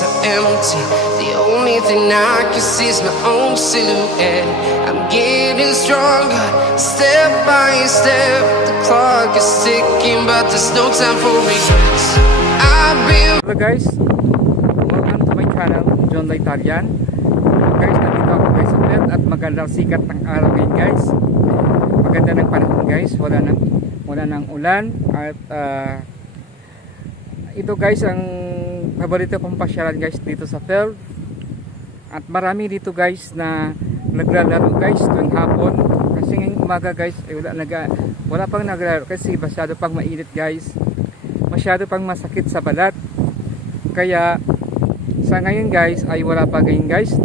streets are empty. The only thing I can see is my own silhouette. I'm getting stronger, step by step. The clock is ticking, but there's no time for regrets. I've been... Hello guys, welcome to my channel, John Laitarian. Guys, nandito ako guys sa bed at magandang sikat ng araw ngayon guys. Maganda ng panahon guys, wala nang ulan at ito guys ang paborito kong pasyalan guys dito sa field. At marami dito guys na naglalaro guys tuwing hapon. Kasi ngayong umaga guys wala pang naglalaro kasi masyado pang mainit guys. Masyado pang masakit sa balat. Kaya sa ngayon guys ay wala pa ngayon guys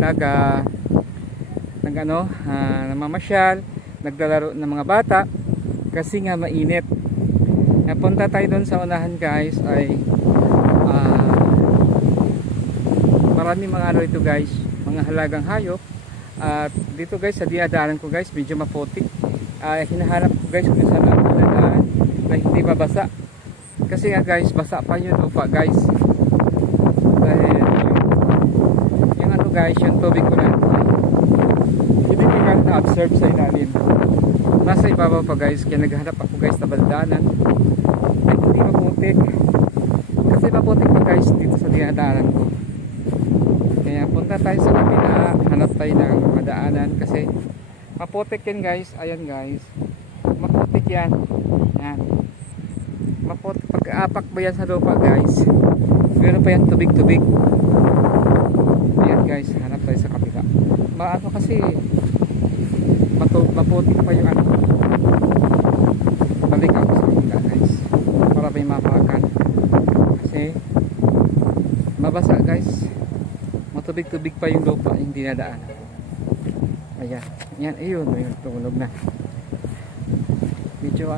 namamasyal, naglalaro ng mga bata kasi nga mainit. Napunta tayo doon sa unahan guys ay marami mga ano ito guys, mga halagang hayop. At dito guys sa dinadaanan ko guys medyo maputik. Hinahanap ko guys kung saan ang dinadaan na hindi mabasa. Kasi nga guys basa pa yung lupa guys. Dahil yung ano guys, yung tubig ko na hindi ko na-absorb sa ilalim. Nasa ibabaw pa guys, kaya naghahanap ako guys na baldaanan ay hindi maputik. Kasi maputik pa guys dito sa dinadaanan ko. Kaya punta tayo sa kabila, hanap tayo ng madaanan kasi maputik yan guys. Ayan guys, maputik yan. Yan, maputik. Pag-aapak ba yan sa lupa guys, meron pa yan tubig-tubig. Ayan guys, hanap tayo sa kabila. Maano kasi maputik pa yung ano. Balik ako sa kabila guys para may mapakan kasi mabasa guys, matubig-tubig pa yung lupa yung dinadaan. Ayan, ayan, ayun, tumunog na. Medyo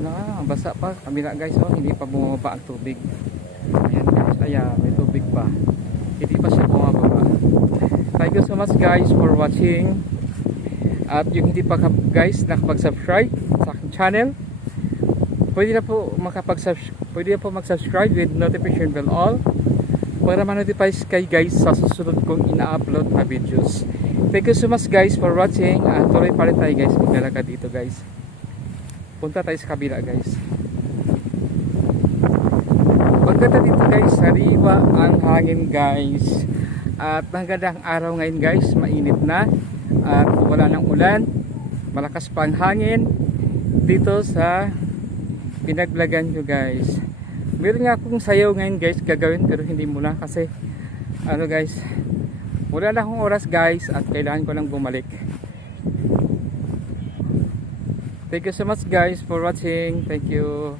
basa pa kabila guys. Hindi pa bumaba ang tubig. Ayan guys, ayan, may tubig pa, hindi pa siya bumababa. Thank you so much guys for watching. At yung hindi pa guys nakapag-subscribe sa aking channel, pwede na po mag-subscribe with notification bell all para ma-notify kayo guys sa susunod kong ina-upload na videos. Thank you so much guys for watching. At tuloy pa rin tayo guys maglalakad dito guys. Punta tayo sa kabila guys. Pagkata dito guys, sariwa ang hangin guys. At magandang araw ngayon guys, mainit na at wala nang ulan, malakas pa ang hangin dito sa pinaglagan nyo guys. Meron nga akong sayaw ngayon guys gagawin pero hindi muna kasi guys, wala na akong oras guys at kailangan ko lang bumalik. Thank you so much guys for watching. Thank you.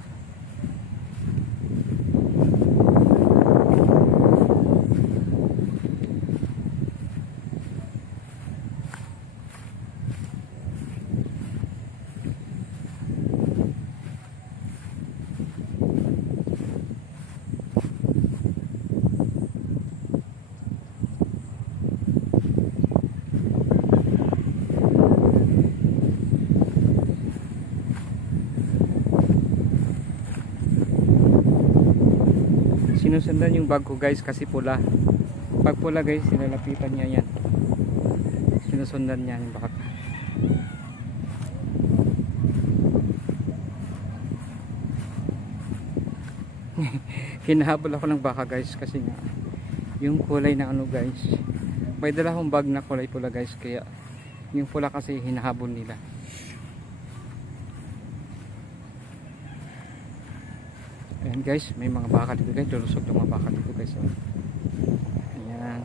Sinusundan yung bag ko guys kasi pula. Pag pula guys, sinalapitan niya yan. Sinusundan niya yung baka. Hinahabol ako ng baka guys kasi nga yung kulay na guys. May dala akong bag na kulay pula guys, kaya yung pula kasi hinahabol nila. Ayan guys, may mga baka dito guys, lulusog ng mga baka dito guys. Ayan.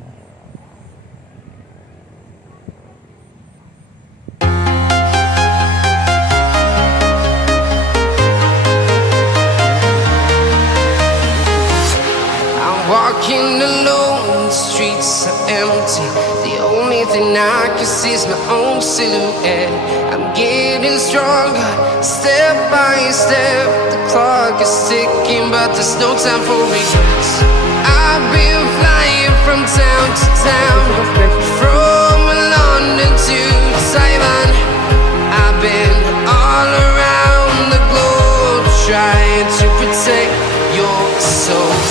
I'm walking alone, the streets are empty. The only thing I can see is my own silhouette. I'm getting stronger, step by step. The clock is ticking, but there's no time for regrets. I've been flying from town to town, from London to Taiwan. I've been all around the globe trying to protect your soul.